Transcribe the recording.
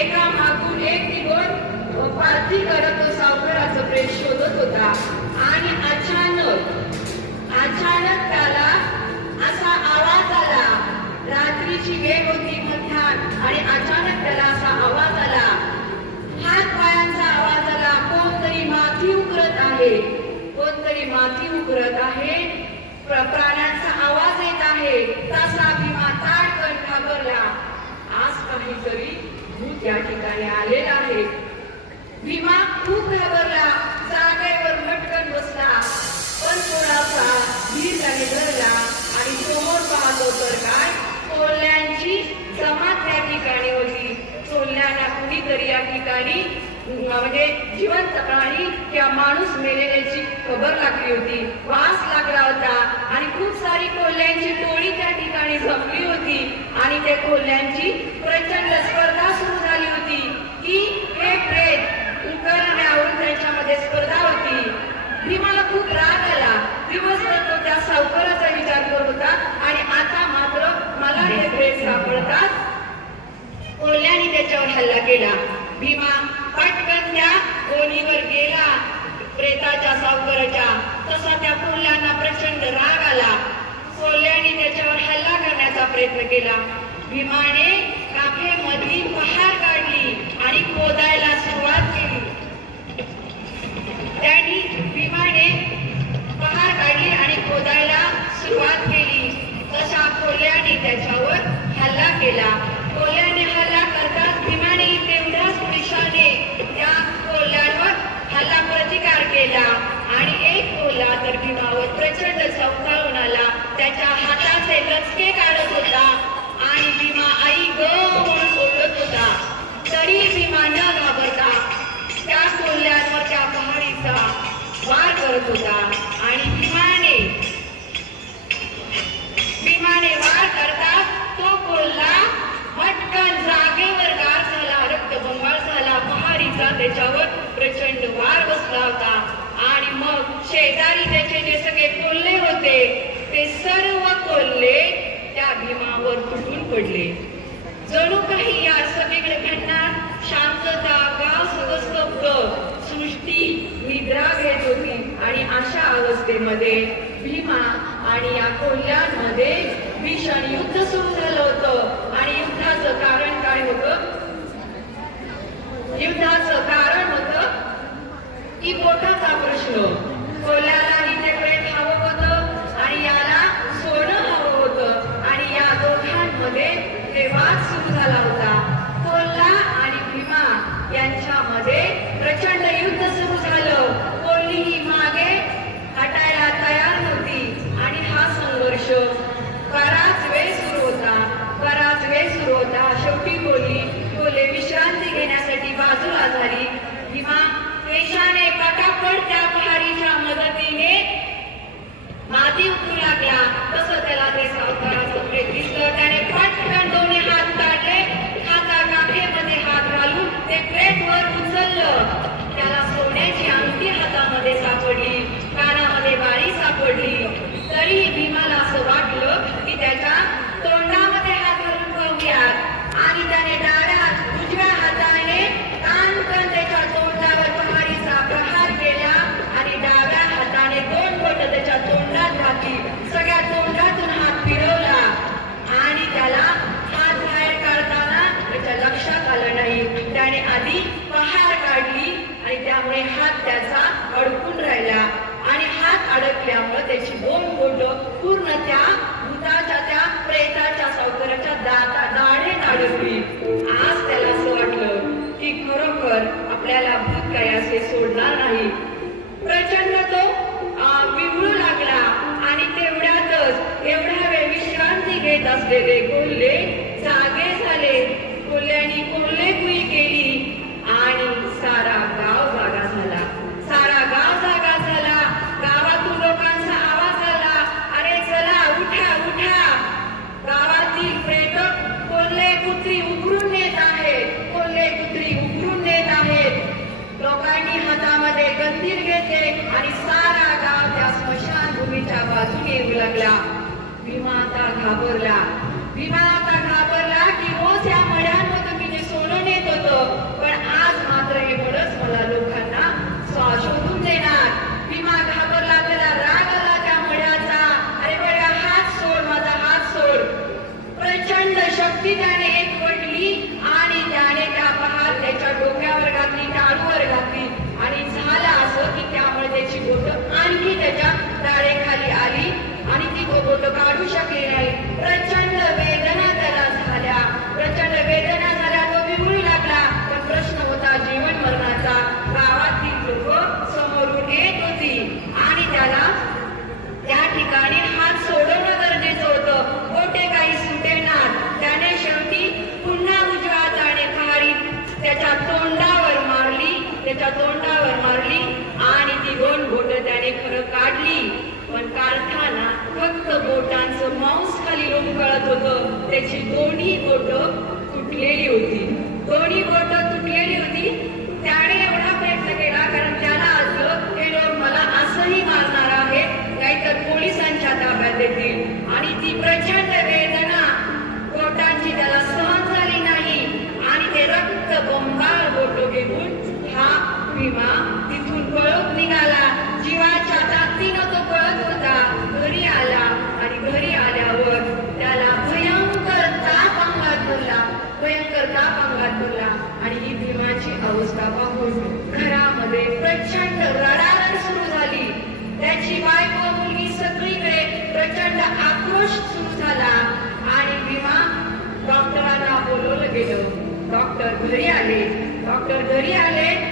एका मागून एक निघून पालथी करत तो सावकाराचं प्रेत शोधत होता. आणि अचानक त्याला असा आवाज आला. रात्रीची वेळ होती, मध्यान, आणि अचानक त्याला असा आवाज आला, हात पायांचा आवाज आला. कोणतरी माती उकरत आहे, कोणतरी माती उकरत आहे, प्राण्यांचा आवाज येत आहे. तसा भीमा ताडकन घाबरला. आज काहीतरी भूत या ठिकाणी आलेला आहे. भीमा खूप घाबरला, जागेवर मटकन बसला. पण थोडासा धीर त्याने धरला आणि समोर पाहतो तर काय, कोल्ह्यांची जमात त्या ठिकाणी होती. कोल्ह्यांना कुणीतरी या ठिकाणी म्हणजे जिवंत प्राणी किंवा माणूस मेलेल्याची खबर लागली होती, वास लागला होता. आणि खूप सारी कोल्ह्यांची टोळी त्या ठिकाणी जमली होती. आणि त्या कोल्ह्यांची प्रचंड स्पर्धा सुरू झाली होती की हे प्रेत उकरण्यावरून त्यांच्यामध्ये स्पर्धा होती. भीमाला खूप राग आला. दिवसभर तो त्या सावकाराचा विचार करत होता आणि आता मात्र मला हे प्रेत सापडतात. कोल्ह्याने त्याच्यावर हल्ला केला. भीमा पटकन त्या गोणीवर गेला प्रेताच्या सावकाराच्या. तसा त्या कोल्ह्यांना प्रचंड राग आला. कोल्ह्याने त्याच्यावर हल्ला करण्याचा प्रयत्न केला. भीमाने काखेमधली पहार काढली आणि खोदायला सुरुवात केली. भीमाने पहार काढली आणि खोदायला सुरुवात केली. तसा कोल्ह्याने त्याच्यावर हल्ला केला. कोल्ह्याने हल्ला करताच भीमाने तेवढ्याच दिशाने त्या कोल्ह्यावर हल्ला प्रतिकार केला. आणि एक कोल्हा तर भीमावर प्रचंड चौकाळून आला. त्याच्या हाताचे लचके काढत होता आणि भीमा आई ग म्हणून ओरडत होता. तरी भीमा न घाबरता त्या कोल्ह्यावर त्या पहाडीचा वार करत होता. आणि भीमाने वार करता तो कोल्हा पटकन जागेवर गार झाला, रक्तबंबाळ झाला. पहाडीचा त्याच्यावर प्रचंड वार बसला होता. आणि मग शेजारी त्याचे जे सगळे कोल्हे होते ते सर्व कोल्हे त्या भीमावर तुटून पडले. जणू काही या सगळीकडे घडणार शांतता, गाव स्तब्ध, सृष्टी निद्रा घेत होती. आणि अशा अवस्थेमध्ये भीमा आणि या कोल्ह्यांमध्ये भीषण युद्ध सुरू झालं होतं. आणि युद्धाचं कारण काय होतं? युद्धाचं कारण होतं की पोटाचा प्रश्न. कोल्ह्याला हिच्याकडे हवं होतं आणि याला सोनं हवं होतं. आणि या दोघांमध्ये ते वाद सुरू झाला होता. कोल्हा आणि भीमा यांच्यामध्ये प्रचंड युद्ध सुरू झालं. कोल्ही मागे हटायला तयार नव्हती. आणि हा संघर्ष बराच वेळ सुरू होता. शेवटी कोल्हे विश्रांती घेण्यासाठी बाजूला झाली. भीमा वेशाने पटापट त्या पहाडीच्या मदतीने माती उतरू लागला. तसं त्याला ते सावकाराचं प्रेत दिसलं. त्याने पटकन दोन्ही हात काढले. काखेमध्ये हात घालून ते प्रेत वर उचललं. त्याला सोन्याची अंगठी हातामध्ये सापडली, कानामध्ये बाळी सापडली. तरीही भीमाला असं वाटलं की त्याच्या तोंडामध्ये हात घालून पाहूयात. आणि त्याने उजव्या हाताने कानकन त्याच्या तोंडावर पहाडीचा प्रहार केला. आणि डाव्या हाताने दोन बोट त्याच्या तोंडात घातली. सगळ्या तोंडातून हात फिरवला. आणि त्याला हात बाहेर काढताना त्याच्या लक्षात आलं नाही. त्याने आधी पहार काढली आणि त्यामुळे हात त्याचा अडकून राहिला. आणि हात अडकल्यामुळे त्याची दोन बोट पूर्ण त्या भूताच्या त्या प्रेताच्या सावकाराच्या दाढेत अडकली. आज त्याला असं वाटलं की खरोखर आपल्याला भूत काय असे सोडणार नाही. प्रचंड तो विवळू लागला. आणि तेवढ्यातच एवढ्या वेळ विश्रांती घेत असलेले कोल्हे जागे झाले. कोल्ह्यांनी कोल्हेकुई केली आणि सारा गाव जागा झाला. गावातून लोकांचा आवाज आला, अरे चला उठा उठा, गावातील प्रेत कोल्हे कुत्री उकरून नेत आहेत. लोकांनी हातामध्ये गंधीर घेतले आणि सारा गाव त्या स्मशानभूमीच्या बाजूने येऊ लागला. भीमा आता घाबरला की रोज या मड्यांमधून मी जे सोनं नेत होतो त्याची दोन्ही बोटं तुटलेली होती. दोन्ही बोटं तुटलेली होती. त्याने एवढा प्रयत्न केला, कारण त्याला असं हे लोक मला असंही मारणार आहे, नाहीतर पोलिसांच्या ताब्यात देतील. आणि ती प्रचंड वेदना बोटांची त्याला सहन झाली नाही आणि ते रक्त बंबाळ बोटं घेऊन हा भीमा तिथून पळत निघाला. जीवाच्या ताकदीनं तो पळत होता. घरी आला आणि घरी आल्यावर त्याला भयंकर ताप अंगात भरला, भयंकर ताप अंगात भरला. आणि ही भीमाची अवस्था पाहून घरामध्ये प्रचंड रडारड सुरू झाली. त्याची बायको मुलगी सगळीकडे प्रचंड आक्रोश सुरू झाला आणि भीमा डॉक्टरांना बोलवलं गेलं. डॉक्टर घरी आले.